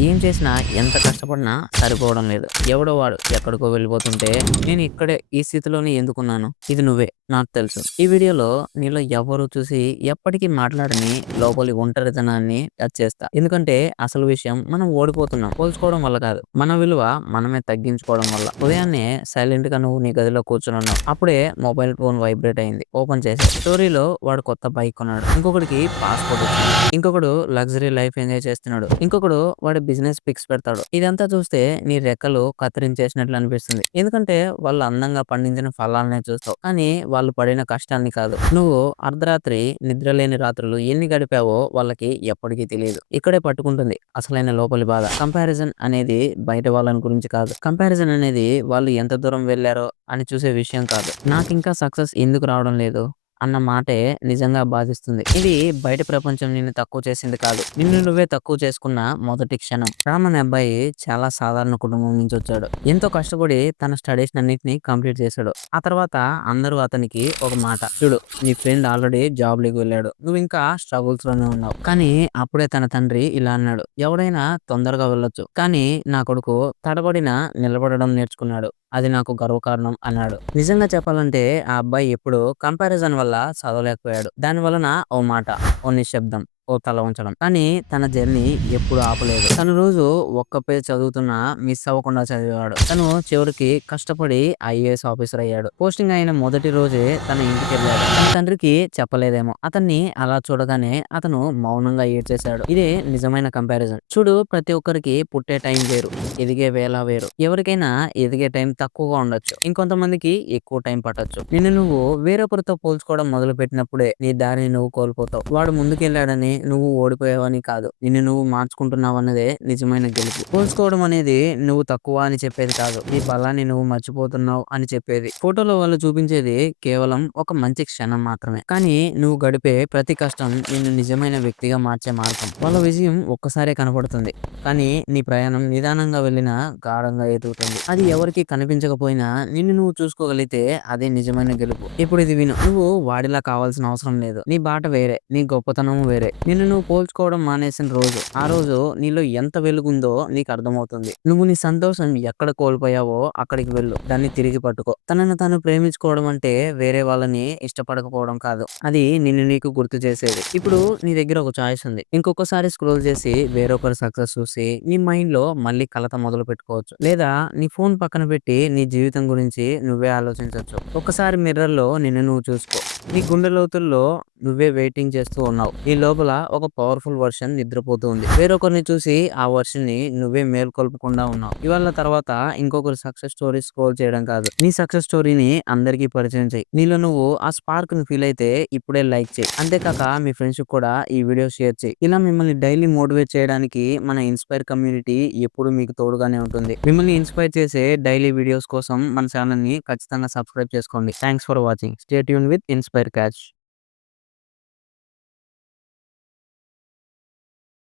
ఏం చేసినా ఎంత కష్టపడినా సరిపోవడం లేదు. ఎవడో వాడు ఎక్కడికో వెళ్ళిపోతుంటే నేను ఇక్కడే ఈ స్థితిలోనే ఎందుకున్నాను? ఇది నువ్వే నాకు తెలుసు. ఈ వీడియోలో నీలో ఎవరు చూసి ఎప్పటికీ మాట్లాడని లోపలి ఒంటరితనాన్ని టచ్ చేస్తా. ఎందుకంటే అసలు విషయం మనం ఓడిపోతున్నాం. పోల్చుకోవడం వల్ల కాదు. మన విలువ మనమే తగ్గించుకోవడం వల్ల. ఉదయాన్నే సైలెంట్గా నువ్వు నీ గదిలో కూర్చొని ఉన్నావు. అప్పుడే మొబైల్ ఫోన్ వైబ్రేట్ అయింది. ఓపెన్ చేసి. స్టోరీలో వాడు కొత్త బైక్ కొన్నాడు. ఇంకొకడికి పాస్పోర్ట్ వచ్చింది ఇంకొకడు లగ్జరీ లైఫ్ ఎంజాయ్ చేస్తున్నాడు. ఇంకొకడు వాడి బిజినెస్ పిక్స్ పెడతాడు. ఇదంతా చూస్తే నీ రెక్కలు కత్తిరించేసినట్లు అనిపిస్తుంది. ఎందుకంటే వాళ్ళు అందంగా పండించిన ఫలాలనే చూస్తావు. కానీ వాళ్ళు పడిన కష్టాన్ని కాదు. నువ్వు అర్ధరాత్రి నిద్రలేని రాత్రులు ఎన్ని గడిపావో వాళ్ళకి ఎప్పటికీ తెలియదు. ఇక్కడే పట్టుకుంటుంది అసలైన లోపలి బాధ. కంపారిజన్ అనేది బయట వాళ్ళని గురించి కాదు. కంపారిజన్ అనేది వాళ్ళు ఎంత దూరం వెళ్ళారో అని చూసే విషయం కాదు. నాకు ఇంకా సక్సెస్ ఎందుకు రావడం లేదు? అన్న మాటే నిజంగా బాధిస్తుంది. ఇది బయట ప్రపంచం నిన్ను తక్కువ చేసింది కాదు. నిన్ను నువ్వే తక్కువ చేసుకున్న మొదటి క్షణం. రామ్ అనే అబ్బాయి చాలా సాధారణ కుటుంబం నుంచి వచ్చాడు. ఎంతో కష్టపడి తన స్టడీస్ అన్నింటినీ కంప్లీట్ చేశాడు. ఆ తర్వాత అందరూ అతనికి ఒక మాట. చూడు నీ ఫ్రెండ్ ఆల్రెడీ జాబ్ లీకి వెళ్ళాడు. నువ్వు ఇంకా స్ట్రగుల్స్లోనే ఉన్నావు. కానీ అప్పుడే తన తండ్రి ఇలా అన్నాడు. ఎవడైనా తొందరగా వెళ్ళొచ్చు. కానీ నా కొడుకు తడబడిన నిలబడడం నేర్చుకున్నాడు. అది నాకు గర్వకారణం అన్నాడు. నిజంగా చెప్పాలంటే ఆ అబ్బాయి ఎప్పుడు కంపారిజన్ వల్ల చదవలేకపోయాడు. దాని వలన ఓ మాట ఓ నిశ్శబ్దం. ఓ తల ఉంచడం. కానీ తన జర్నీ ఎప్పుడు ఆపలేదు. తను రోజు ఒక్క పేజ్ చదువుతున్నా మిస్ అవ్వకుండా చదివాడు తను చివరికి కష్టపడి ఐఏఎస్ ఆఫీసర్ అయ్యాడు. పోస్టింగ్ అయిన మొదటి రోజే తన ఇంటికి వెళ్ళాడు. తన తండ్రికి చెప్పలేదేమో. అతన్ని అలా చూడగానే అతను మౌనంగా ఏడ్చేశాడు. ఇదే నిజమైన కంపారిజన్. చూడు ప్రతి ఒక్కరికి పుట్టే టైం వేరు ఎదిగే వేళ వేరు. ఎవరికైనా ఎదిగే టైం తక్కువగా ఉండొచ్చు. ఇంకొంతమందికి ఎక్కువ టైం పట్టొచ్చు. నిన్ను నువ్వు వేరొకరితో పోల్చుకోవడం మొదలు పెట్టినప్పుడే నీ దారిని నువ్వు కోల్పోతావు. వాడు ముందుకెళ్ళాడని నువ్వు ఓడిపోయావని కాదు. నిన్ను నువ్వు మార్చుకుంటున్నావు అన్నదే నిజమైన గెలుపు. కోల్చుకోవడం అనేది నువ్వు తక్కువ అని చెప్పేది కాదు. నీ బలాన్ని నువ్వు మర్చిపోతున్నావు అని చెప్పేది. ఫోటోలో వాళ్ళు చూపించేది కేవలం ఒక మంచి క్షణం మాత్రమే. కానీ నువ్వు గడిపే ప్రతి కష్టం నిన్ను నిజమైన వ్యక్తిగా మార్చే మార్గం. వాళ్ళ విజయం ఒక్కసారే కనపడుతుంది కానీ నీ ప్రయాణం నిదానంగా వెళ్ళినా గాఢంగా ఎదుగుతుంది. అది ఎవరికి కనిపించకపోయినా నిన్ను నువ్వు చూసుకోగలిగితే అదే నిజమైన గెలుపు. ఇప్పుడు ఇది విను. నువ్వు వాడిలా కావాల్సిన అవసరం లేదు. నీ బాట వేరే. నీ గొప్పతనం వేరే. నిన్ను నువ్వు పోల్చుకోవడం మానేసిన రోజు. ఆ రోజు నీలో ఎంత వెలుగుందో నీకు అర్థమవుతుంది. నువ్వు నీ సంతోషం ఎక్కడ కోల్పోయావో అక్కడికి వెళ్ళు. దాన్ని తిరిగి పట్టుకో. తనను తాను ప్రేమించుకోవడం అంటే వేరే వాళ్ళని ఇష్టపడకపోవడం కాదు. అది నిన్ను నీకు గుర్తు చేసేది. ఇప్పుడు నీ దగ్గర ఒక చాయిస్ ఉంది. ఇంకొకసారి స్క్రోల్ చేసి వేరొకరు సక్సెస్ చూసి నీ మైండ్లో మళ్ళీ కలత మొదలు పెట్టుకోవచ్చు. లేదా నీ ఫోన్ పక్కన పెట్టి నీ జీవితం గురించి నువ్వే ఆలోచించవచ్చు ఒకసారి మిర్రర్లో నిన్ను నువ్వు చూసుకో. నీ గుండె లోతుల్లో నువ్వే వెయిటింగ్ చేస్తూ ఉన్నావు. ఈ లోపల ఒక పవర్ఫుల్ వర్షన్ నిద్రపోతుంది. వేరొకరిని చూసి ఆ వర్షన్ని నువ్వే మేల్కొల్పకుండా ఉన్నావు. ఇవాళ తర్వాత ఇంకొకరు సక్సెస్ స్టోరీ స్క్రోల్ చేయడం కాదు. నీ సక్సెస్ స్టోరీని అందరికీ పరిచయం చేయి. నీలో నువ్వు ఆ స్పార్క్ని ఫీల్ అయితే ఇప్పుడే లైక్ చేయి. అంతేకాక మీ ఫ్రెండ్స్ కూడా ఈ వీడియో షేర్ చేయి. ఇలా మిమ్మల్ని డైలీ మోటివేట్ చేయడానికి మన ఇన్స్పైర్ కమ్యూనిటీ ఎప్పుడు మీకు తోడుగానే ఉంటుంది. మిమ్మల్ని ఇన్స్పైర్ చేసే డైలీ వీడియోస్ కోసం మన ఛానల్ని ఖచ్చితంగా సబ్స్క్రైబ్ చేసుకోండి. Thanks for watching. స్టేట్ యూన్ విత్ ఇన్స్పైర్ క్యాచ్.